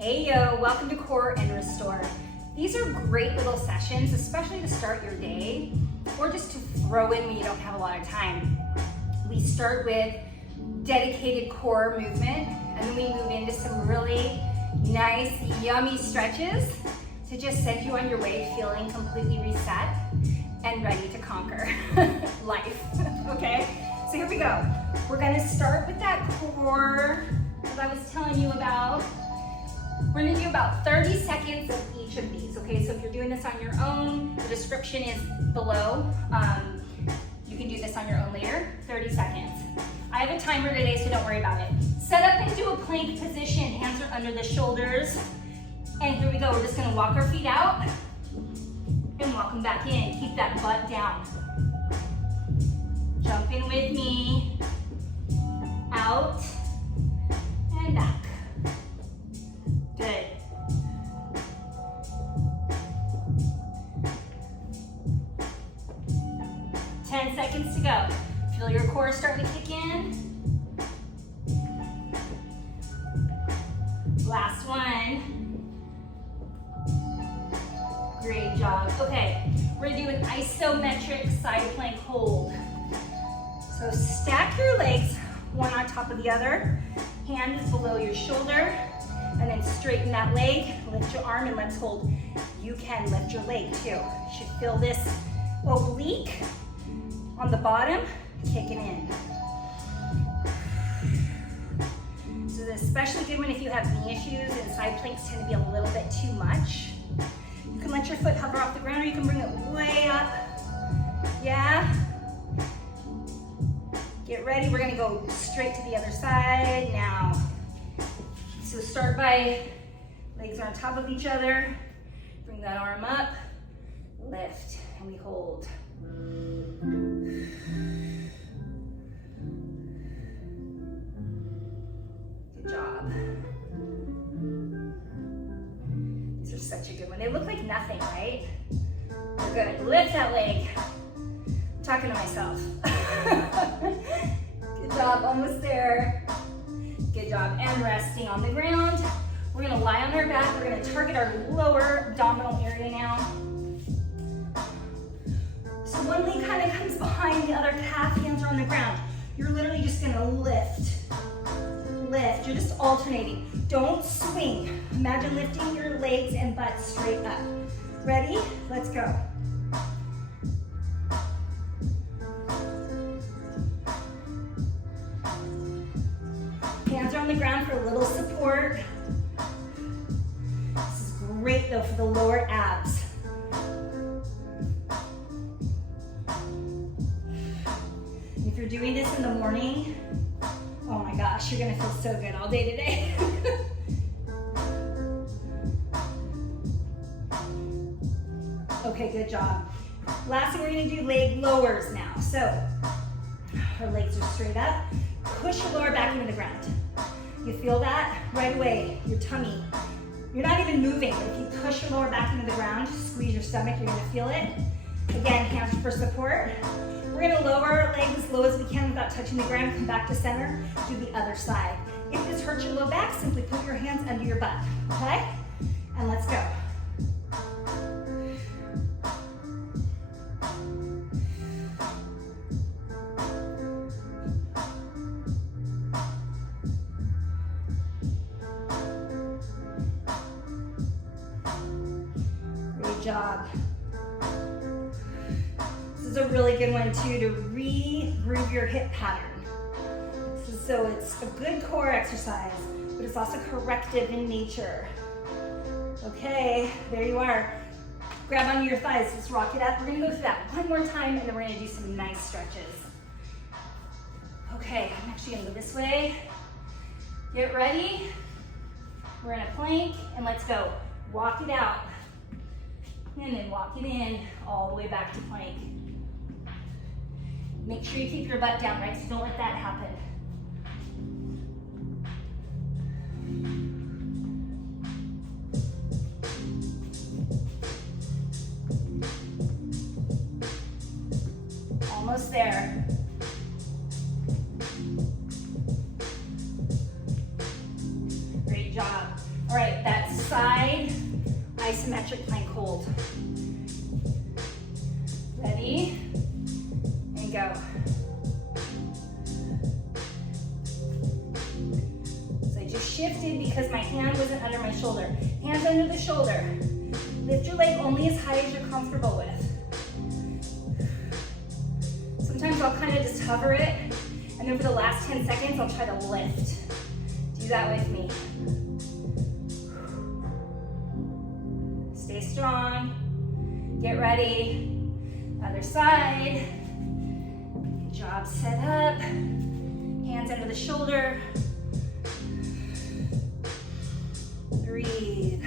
Hey yo, welcome to Core and Restore. These are great little sessions, especially to start your day or just to throw in when you don't have a lot of time. We start with dedicated core movement and then we move into some really nice, yummy stretches to just send you on your way feeling completely reset and ready to conquer life, okay? So here we go. We're gonna start with that core that I was telling you about. We're gonna do about 30 seconds of each of these, okay? So if you're doing this on your own, the description is below. You can do this on your own later, 30 seconds. I have a timer today, so don't worry about it. Set up into a plank position, hands are under the shoulders. And here we go, we're just gonna walk our feet out and walk them back in. Keep that butt down. Jump in with me, out and back. Good. Ten seconds to go. Feel your core starting to kick in. Last one. Great job. Okay, we're gonna do an isometric side plank hold. So stack your legs, one on top of the other. Hand is below your shoulder. And then straighten that leg, lift your arm, and let's hold. You can lift your leg too. You should feel this oblique on the bottom, kicking in. This is especially good one if you have knee issues and side planks tend to be a little bit too much. You can let your foot hover off the ground or you can bring it way up. Yeah? Get ready, we're gonna go straight to the other side now. So start by legs are on top of each other. Bring that arm up, lift, and we hold. Good job. These are such a good one. They look like nothing, right? They're good. Lift that leg. I'm talking to myself. Good job, almost there. Good job, and resting on the ground. We're gonna lie on our back. We're gonna target our lower abdominal area now. So one leg kind of comes behind the other calf, hands are on the ground. You're literally just gonna lift, lift. You're just alternating. Don't swing. Imagine lifting your legs and butt straight up. Ready? Let's go. Hands are on the ground for a little support. This is great though for the lower abs. If you're doing this in the morning, oh my gosh, you're gonna feel so good all day today. Okay, good job. Last thing we're gonna do leg lowers now. So our legs are straight up. Push your lower back into the ground. You feel that right away, your tummy. You're not even moving. If you push your lower back into the ground, squeeze your stomach, you're gonna feel it. Again, hands for support. We're gonna lower our legs as low as we can without touching the ground. Come back to center, do the other side. If this hurts your low back, simply put your hands under your butt, okay? And let's go. Job. This is a really good one too to re-groove your hip pattern. So it's a good core exercise, but it's also corrective in nature. Okay, there you are. Grab onto your thighs, just rock it up. We're gonna go through that one more time and then we're gonna do some nice stretches. Okay, I'm actually gonna go this way. Get ready. We're in a plank and let's go. Walk it out. And then walk it in all the way back to plank. Make sure you keep your butt down, right? So don't let that happen. Almost there. Great job. All right, isometric plank hold. Ready? And go. So I just shifted because my hand wasn't under my shoulder. Hands under the shoulder. Lift your leg only as high as you're comfortable with. Sometimes I'll kind of just hover it, and then for the last 10 seconds, I'll try to lift. Do that with me. Stay strong. Get ready. Other side. Good job. Set up. Hands under the shoulder. Breathe.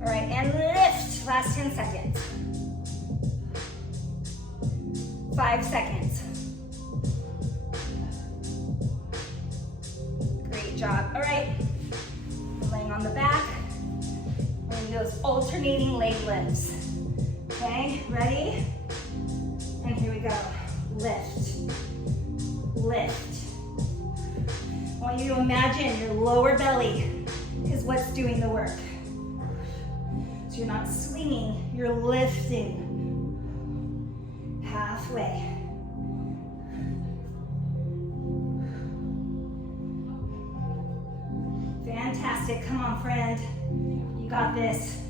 All right, and lift. Last 10 seconds. 5 seconds. Great job. All right, laying on the back. We're gonna do those alternating leg lifts. Okay, ready? And here we go. Lift, lift. I want you to imagine your lower belly is what's doing the work. So you're not swinging, you're lifting. Halfway. Fantastic. Come on, friend. You got this.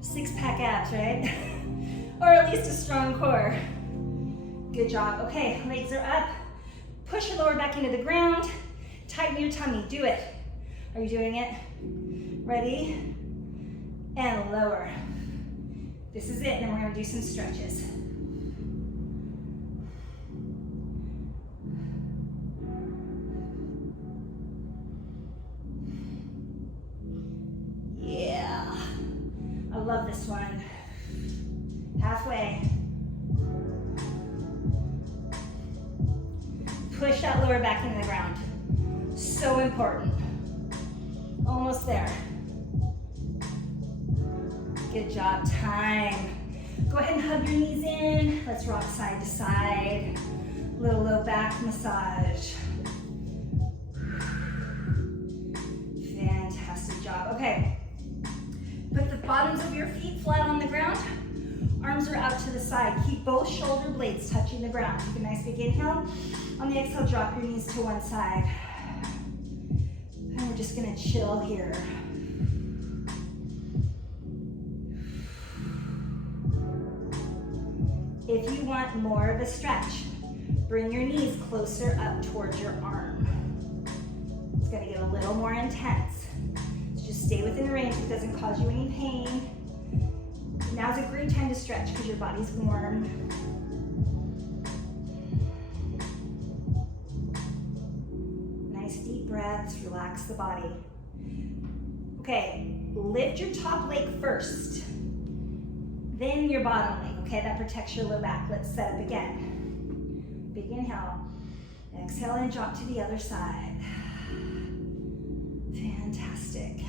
6-pack abs, right? Or at least a strong core. Good job. Okay, legs are up. Push your lower back into the ground. Tighten your tummy. Do it. Are you doing it? Ready? And lower. This is it, and then we're going to do some stretches. Yeah. I love this one. Halfway. Push that lower back into the ground. So important. Almost there. Good job. Time. Go ahead and hug your knees in. Let's rock side to side. Little low back massage. Fantastic job. Okay. Put the bottoms of your feet flat on the ground. Arms are out to the side. Keep both shoulder blades touching the ground. Take a nice big inhale. On the exhale, drop your knees to one side. And we're just gonna chill here. If you want more of a stretch, bring your knees closer up towards your arm. It's gonna get a little more intense. So just stay within range. It doesn't cause you any pain. Now's a great time to stretch because your body's warm. Nice deep breaths, relax the body. Okay, lift your top leg first, then your bottom leg. Okay, that protects your low back. Let's set up again. Big inhale. Exhale and drop to the other side. Fantastic.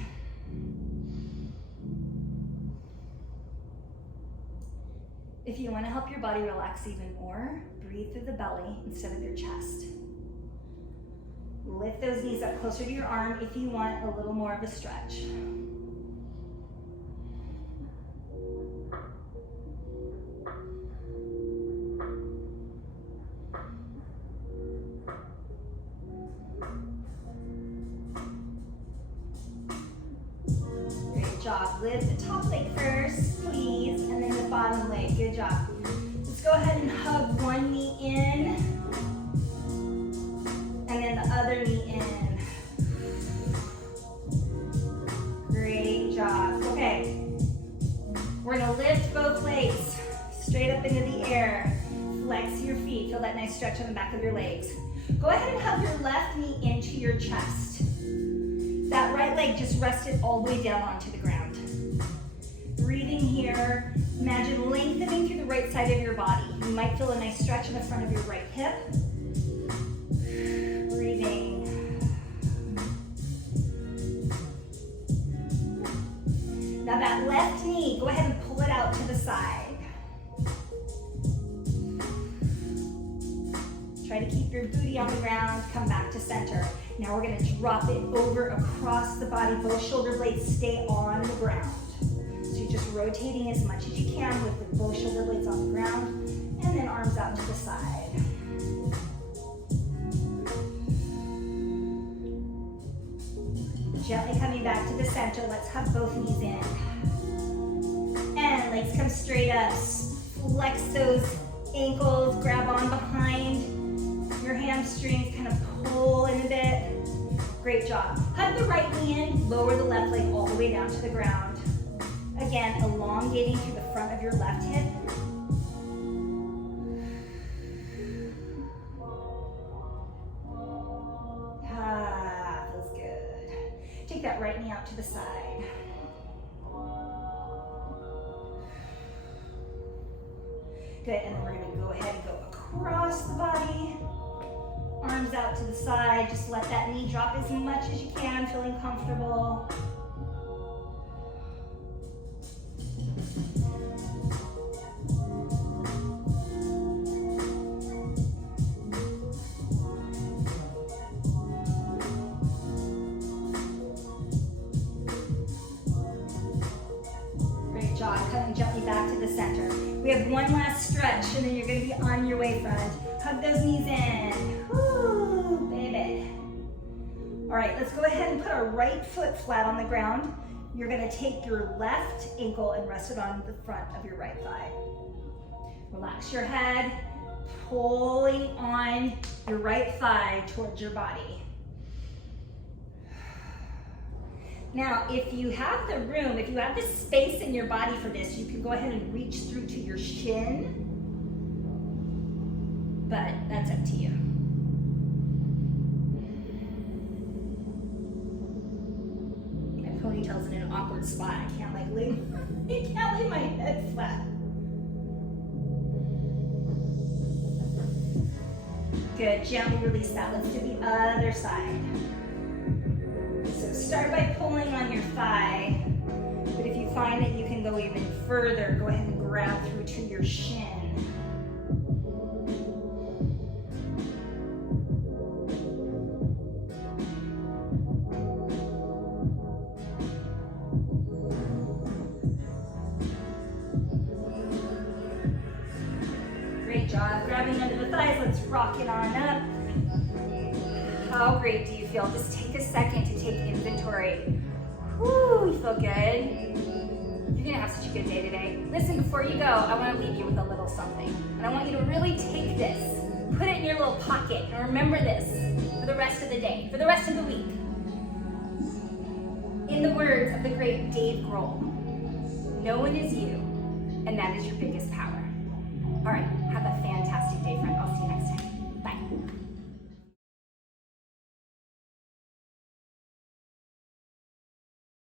If you want to help your body relax even more, breathe through the belly instead of your chest. Lift those knees up closer to your arm if you want a little more of a stretch. Great job. Lift the top leg first, please, and then the bottom leg. Good job. Let's go ahead and hug one knee in, and then the other knee in. Great job. Okay. We're gonna lift both legs straight up into the air. Flex your feet. Feel that nice stretch on the back of your legs. Go ahead and hug your left knee into your chest. That right leg just rested all the way down onto the ground. Breathing here. Imagine lengthening through the right side of your body. You might feel a nice stretch in the front of your right hip. Breathing. Now that left knee, go ahead and pull it out to the side. keep your booty on the ground, come back to center. Now we're gonna drop it over across the body. Both shoulder blades stay on the ground. So you're just rotating as much as you can with both shoulder blades on the ground, and then arms out to the side. Gently coming back to the center. Let's hug both knees in. And legs come straight up. Flex those ankles, grab on behind your hamstrings, kind of pull in a bit. Great job. Hug the right knee in, lower the left leg all the way down to the ground. Again, elongating through the front of your left hip. Feels good. Take that right knee out to the side. Good, and then we're gonna go ahead and go across the body. Arms out to the side. Just let that knee drop as much as you can, feeling comfortable. Great job, coming gently back to the center. We have one last stretch, and then you're gonna be on your way, friend. Hug those knees in. Woo, baby. All right, let's go ahead and put our right foot flat on the ground. You're gonna take your left ankle and rest it on the front of your right thigh. Relax your head, pulling on your right thigh towards your body. Now, if you have the room, if you have the space in your body for this, you can go ahead and reach through to your shin, but that's up to you. My ponytail's in an awkward spot. I can't like lay my head flat. Good, gently release that. Let's do the other side. So start by pulling on your thigh, but if you find that you can go even further, go ahead and grab through to your shin. Great job, grabbing under the thighs, let's rock it on up. How great do you feel? Just take a second to take inventory. Whew, you feel good? You're gonna have such a good day today. Listen, before you go, I wanna leave you with a little something. And I want you to really take this, put it in your little pocket, and remember this for the rest of the day, for the rest of the week. In the words of the great Dave Grohl, no one is you, and that is your biggest power. All right, have a fantastic day, friend. I'll see you next time.